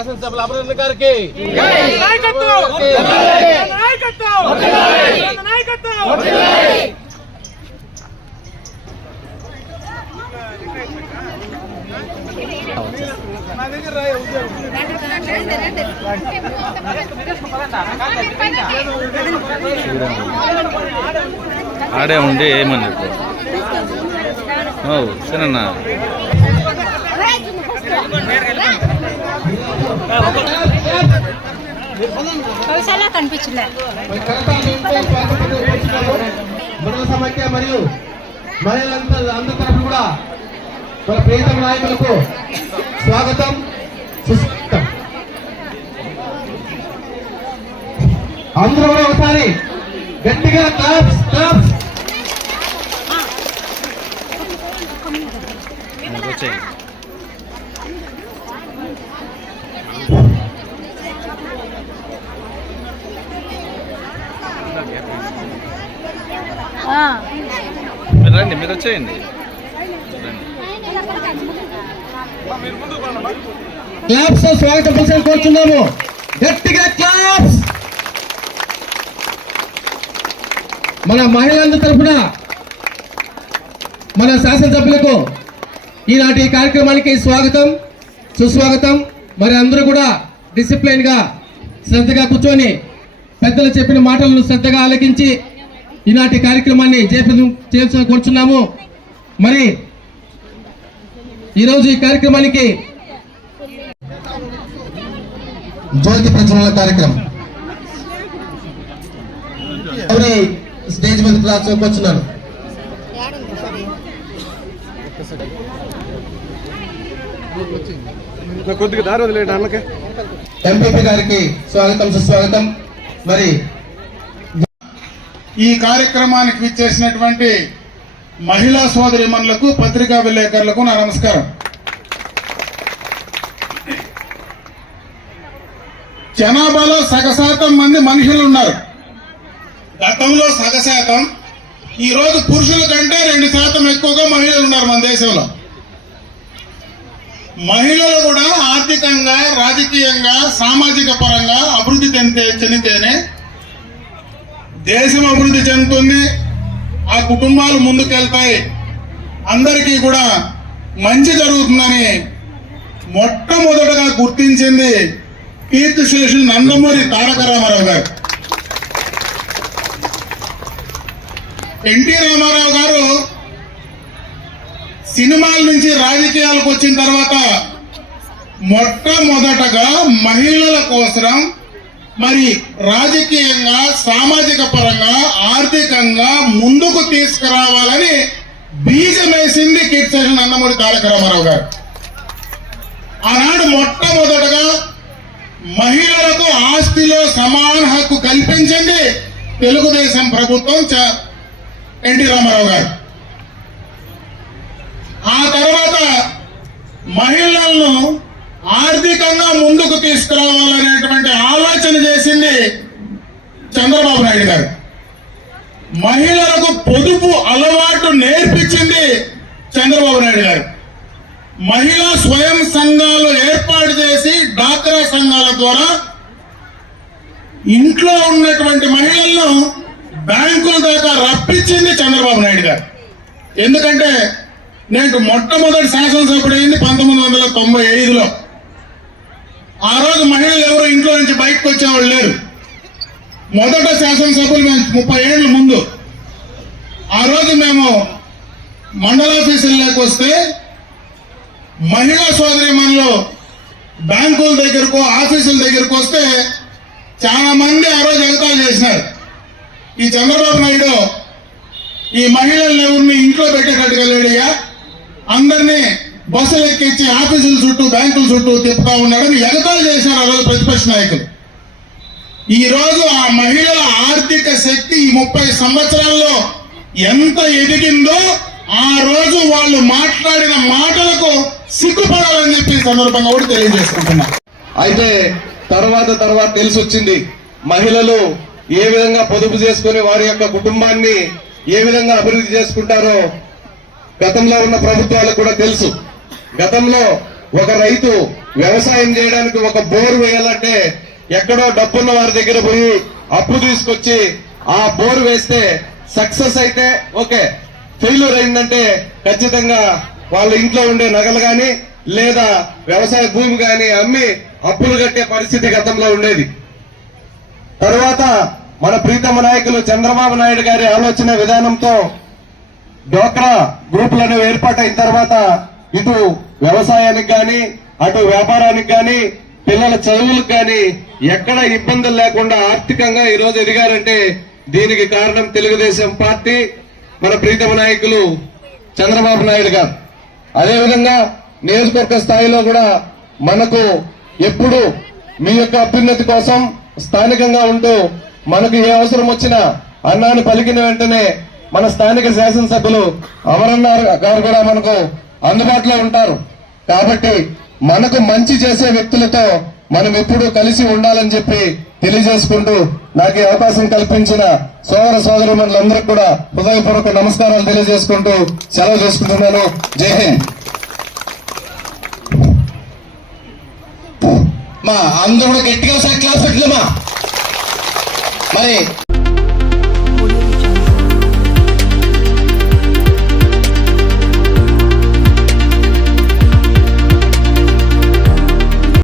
శాసనసభల అభివృద్ధి గారికి నాయకత్వం నాయకత్వం! నాయకత్వం ఆడే ఉండి ఏమన్నట్టు? ఓ సరేనా కౌశల్య కనిపించలే మరియు మహిళలంతా అందరి తరఫున కూడా మన ప్రియతమ నాయకులకు స్వాగతం సుస్వాగతం. అందరూ కూడా ఒకసారి గట్టిగా క్లాప్స్ వచ్చాయి ఆ. మీరు రండి మీరు వచ్చేయండి. క్లాప్స్ స్వాగతం కోరుతున్నాము. గట్టిగా క్లాప్స్. మన మహిళలందరి తరఫున మన శాసనసభ్యులకు ఈనాటి ఈ కార్యక్రమానికి స్వాగతం సుస్వాగతం. మరి అందరూ కూడా డిసిప్లైన్గా శ్రద్ధగా కూర్చొని పెద్దలు చెప్పిన మాటలను శ్రద్ధగా ఆలకించి ఈనాటి కార్యక్రమాన్ని చేప- చేయాల్సిన కోరుచున్నాము. మరి ఈరోజు ఈ కార్యక్రమానికి జ్యోతి ప్రజ్వలన కార్యక్రమం. స్టేజ్ మీద క్లాస్ కూర్చున్నాను కొద్దిగా దారి వదిలేడు అన్నకే. ఎంపీపీ గారికి స్వాగతం సుస్వాగతం. మరి ఈ కార్యక్రమానికి విచ్చేసినటువంటి మహిళా సోదరిమణులకు పత్రికా విలేకరులకు నా నమస్కారం. జనాభాలో సగశాతం మంది మనుషులు ఉన్నారు గతంలో సగశాతం ఈరోజు పురుషుల కంటే రెండు శాతం ఎక్కువగా మహిళలు ఉన్నారు మన దేశంలో. మహిళలు కూడా ఆర్థికంగా రాజకీయంగా సామాజిక పరంగా అభివృద్ధి చెందితే చెందితేనే దేశం అభివృద్ధి చెందుతుంది ఆ కుటుంబాలు ముందుకెళ్తాయి. అందరికీ కూడా మంచి జరుగుతుందని మొట్టమొదటగా గుర్తించింది కీర్తి శేషులు నందమూరి తారక రామారావు గారు. ఎన్టీ రామారావు గారు సినిమాల నుంచి రాజకీయాలకు వచ్చిన తర్వాత మొట్టమొదటగా మహిళల కోసం మరి రాజకీయంగా సామాజిక పరంగా ఆర్థికంగా ముందుకు తీసుకురావాలని బీజమేసింది కీర్తిశేషన్ నందమూరి తారక రామారావు గారు. ఆనాడు మొట్టమొదటగా మహిళలకు ఆస్తిలో సమాన హక్కు కల్పించింది తెలుగుదేశం ప్రభుత్వం చ- ఎన్టీ రామారావు గారు. ఆ తర్వాత మహిళలను ఆర్థికంగా ముందుకు తీసుకురావాలనేటువంటి ఆలోచన చేసింది చంద్రబాబు నాయుడు గారు. మహిళలకు పొదుపు అలవాటు నేర్పించింది చంద్రబాబు నాయుడు గారు. మహిళా స్వయం సంఘాలు ఏర్పాటు చేసి డాక్రా సంఘాల ద్వారా ఇంట్లో ఉన్నటువంటి మహిళలను బ్యాంకుల దాకా రప్పించింది చంద్రబాబు నాయుడు గారు. ఎందుకంటే నేను మొట్టమొదటి శాసనసభ్యుడు అయింది పంతొమ్మిది వందల తొంభై ఐదులో. ఆ రోజు మహిళలు ఎవరు ఇంట్లో నుంచి బయటకు వచ్చేవాళ్ళు లేరు. మొదట శాసనసభ్యులు మేము ముప్పై ఏళ్ళ ముందు. ఆ రోజు మేము మండలాఫీసుల్లోకి వస్తే మహిళా సోదరి మనలో బ్యాంకుల దగ్గరకు ఆఫీసుల దగ్గరకు వస్తే చాలా మంది ఆ రోజు ఎగతాలు చేసినారు. ఈ చంద్రబాబు నాయుడు ఈ మహిళల్ని ఎవరిని ఇంట్లో పెట్టేటట్టుగా లేడుగా అందరినీ బస్సులు ఎక్కించి ఆఫీసుల చుట్టూ బ్యాంకుల చుట్టూ తిప్పుతా ఉన్నాడని ఎగతాలు చేశారు ఆ రోజు ప్రతిపక్ష నాయకులు. ఈ రోజు ఆ మహిళల ఆర్థిక శక్తి ఈ ముప్పై సంవత్సరాల్లో ఎంత ఎదిగిందో ఆ రోజు వాళ్ళు మాట్లాడిన మాటలకు సిగ్గుపడాలని చెప్పి సందర్భంగా కూడా తెలియజేసుకుంటున్నా. అయితే తర్వాత తర్వాత తెలిసి వచ్చింది మహిళలు ఏ విధంగా పొదుపు చేసుకుని వారి యొక్క కుటుంబాన్ని ఏ విధంగా అభివృద్ధి చేసుకుంటారో గతంలో ఉన్న ప్రభుత్వాలకు కూడా తెలుసు. గతంలో ఒక రైతు వ్యవసాయం చేయడానికి ఒక బోర్ వేయాలంటే ఎక్కడో డబ్బున్న వారి దగ్గర పోయి అప్పు తీసుకొచ్చి ఆ బోర్ వేస్తే సక్సెస్ అయితే ఓకే. ఫెయిల్యూర్ అయిందంటే ఖచ్చితంగా వాళ్ళ ఇంట్లో ఉండే నగలు కానీ లేదా వ్యవసాయ భూమి కానీ అమ్మి అప్పులు కట్టే పరిస్థితి గతంలో ఉండేది. తరువాత మన ప్రీతమ నాయకులు చంద్రబాబు నాయుడు గారి ఆలోచన విధానంతో డోక్రా గ్రూపులు అనేవి ఏర్పాటైన తర్వాత ఇటు వ్యవసాయానికి కానీ అటు వ్యాపారానికి కానీ పిల్లల చదువులకు కానీ ఎక్కడ ఇబ్బందులు లేకుండా ఆర్థికంగా ఈరోజు ఎదిగారంటే దీనికి కారణం తెలుగుదేశం పార్టీ మన ప్రీతమ నాయకులు చంద్రబాబు నాయుడు గారు. అదేవిధంగా నియోజకవర్గ స్థాయిలో కూడా మనకు ఎప్పుడు మీ యొక్క అభ్యున్నతి కోసం స్థానికంగా ఉంటూ మనకు ఏ అవసరం వచ్చినా అన్నాన్ని పలికిన వెంటనే మన స్థానిక శాసనసభ్యులు అమరన్న గారు కూడా మనకు అందుబాటులో ఉంటారు. కాబట్టి మనకు మంచి చేసే వ్యక్తులతో మనం ఎప్పుడూ కలిసి ఉండాలని చెప్పి తెలియజేసుకుంటూ నాకు ఈ అవకాశం కల్పించిన సోదర సోదరులందరికీ కూడా హృదయపూర్వక నమస్కారాలు తెలియజేసుకుంటూ సెలవు చేసుకుంటున్నాను. జై హింద్. మా అందరూ కూడా గట్టిగా క్లాస్ పెట్టలేమా మరి